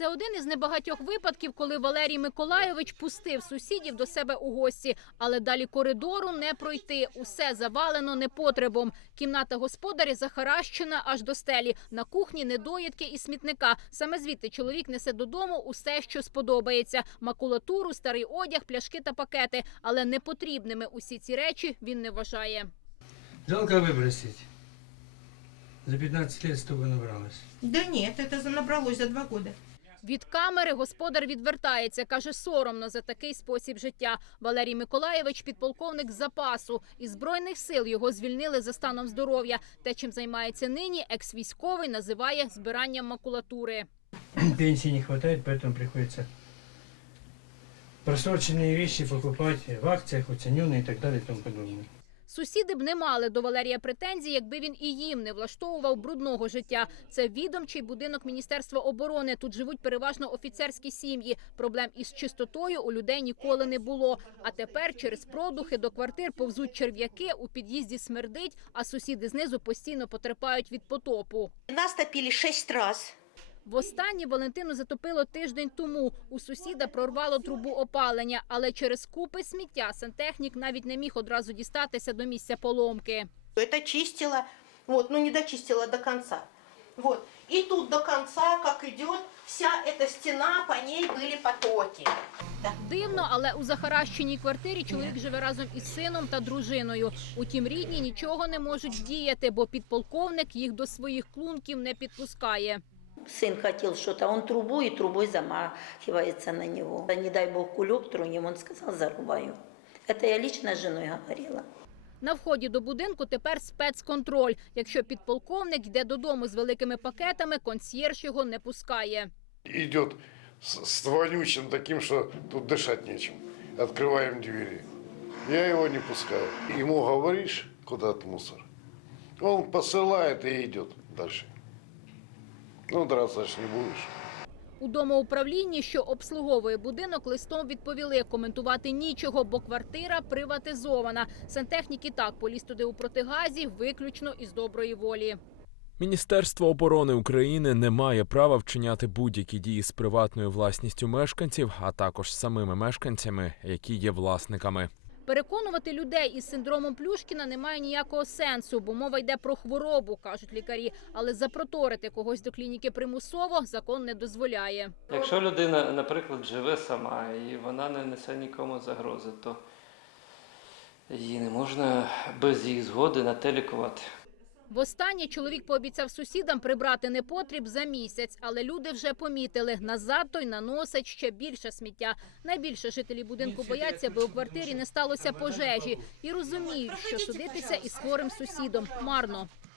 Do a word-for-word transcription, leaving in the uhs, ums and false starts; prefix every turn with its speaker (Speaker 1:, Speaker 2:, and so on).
Speaker 1: Це один із небагатьох випадків, коли Валерій Миколайович пустив сусідів до себе у гості. Але далі коридору не пройти. Усе завалено непотребом. Кімната господаря захаращена аж до стелі. На кухні недоїдки і смітника. Саме звідти чоловік несе додому усе, що сподобається. Макулатуру, старий одяг, пляшки та пакети. Але непотрібними усі ці речі він не вважає.
Speaker 2: Жалко выбросить. За пятнадцать лет столько набралось.
Speaker 3: Да нет, это набралось за два года.
Speaker 1: Від камери господар відвертається. Каже, соромно за такий спосіб життя. Валерій Миколайович – підполковник запасу. Із Збройних сил його звільнили за станом здоров'я. Те, чим займається нині, екс-військовий називає збиранням макулатури.
Speaker 2: Пенсии не хватает, поэтому приходится просроченные вещи покупать в акциях, оцененные и так далее и тому подобное.
Speaker 1: Сусіди б не мали до Валерія претензій, якби він і їм не влаштовував брудного життя. Це відомчий будинок Міністерства оборони. Тут живуть переважно офіцерські сім'ї. Проблем із чистотою у людей ніколи не було. А тепер через продухи до квартир повзуть черв'яки, у під'їзді смердить, а сусіди знизу постійно потерпають від потопу.
Speaker 3: Нас топили шесть раз.
Speaker 1: Востаннє Валентину затопило тиждень тому. У сусіда прорвало трубу опалення, але через купи сміття сантехнік навіть не міг одразу дістатися до місця поломки.
Speaker 3: Это чистила, вот, ну не дочистила до конца. Вот. И тут до конца, как идет, вся эта стена, по ней были потоки. Да.
Speaker 1: Дивно, але у захаращеній квартирі чоловік живе разом із сином та дружиною. Утім, рідні нічого не можуть вдіяти, бо підполковник їх до своїх клунків не підпускає.
Speaker 4: Сын хотел что-то, он трубу и трубой замахивается на него. Не дай бог кулек тронем, он сказал, зарубаю. Это я лично с женой говорила.
Speaker 1: На вході до будинку тепер спецконтроль. Якщо підполковник йде додому з великими пакетами, консьєрж його не пускає.
Speaker 5: Идет с, с вонючим таким, что тут дышать нечем. Открываем двери. Я его не пускаю. Ему говоришь, куда от мусор. Он посылает и идет дальше. Ну, драться ж не будешь.
Speaker 1: У домоуправлінні, що обслуговує будинок, листом відповіли, коментувати нічого, бо квартира приватизована. Сантехнік і так поліз туди у протигазі виключно із доброї волі.
Speaker 6: Міністерство оборони України не має права вчиняти будь-які дії з приватною власністю мешканців, а також з самими мешканцями, які є власниками.
Speaker 1: Переконувати людей із синдромом Плюшкіна немає ніякого сенсу, бо мова йде про хворобу, кажуть лікарі. Але запроторити когось до клініки примусово закон не дозволяє.
Speaker 7: Якщо людина, наприклад, живе сама і вона не несе нікому загрози, то її не можна без її згоди на те лікувати.
Speaker 1: Востаннє чоловік пообіцяв сусідам прибрати непотріб за місяць, але люди вже помітили, назад той наносить ще більше сміття. Найбільше жителі будинку бояться, аби у квартирі не сталося пожежі. І розуміють, що судитися із хворим сусідом марно.